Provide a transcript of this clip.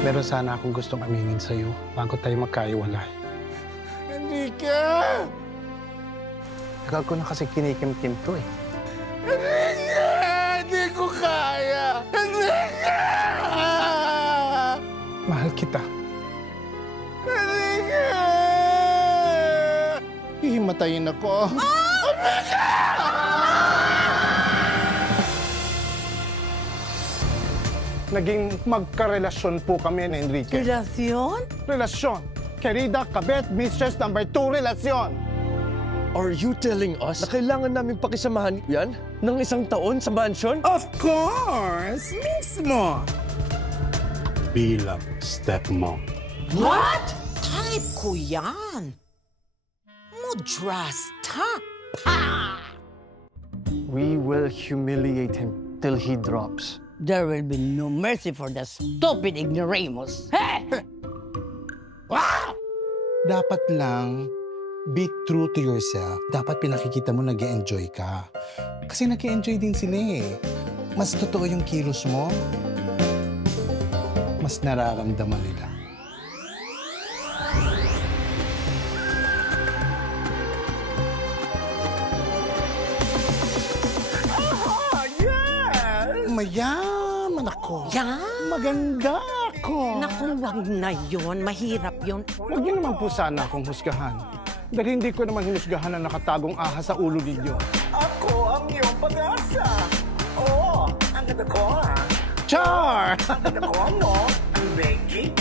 Meron sana akong gustong aminin sa'yo bago tayo magkaiwalay. Enrique! Tagal ko na kasi kinikimkim to eh. Enrique! Hindi ko kaya! Enrique! Mahal kita. Enrique! Hihimatayin ako. Enrique! Naging magkarelasyon po kami ni Enrique. Relasyon? Relasyon. Querida, kabet, mistress, number 2, relasyon. Are you telling us na kailangan namin pakisamahan yan ng isang taon sa mansion? Of course! Mismo! Bilang stepmom. What? Type ko yan. Mudrasta. Pa! We will humiliate him till he drops. There will be no mercy for the stupid ignoramus. Hey! Dapat lang, be true to yourself. Dapat pinakikita mo nag-e-enjoy ka. Kasi nag-e-enjoy din sila eh. Mas totoo yung kilos mo. Mas nararamdaman nila. Mayaman ako. Yan? Maganda ako. Naku, wag na yun. Mahirap yun. Huwag niyo naman po sana akong husgahan. Dahil hindi ko naman hinusgahan na nakatagong ahas sa ulo ninyo. Ako ang iyong pag-asa. Oo, ang ganda ko, ha? Char! Ang ganda ko mo, ang Becky.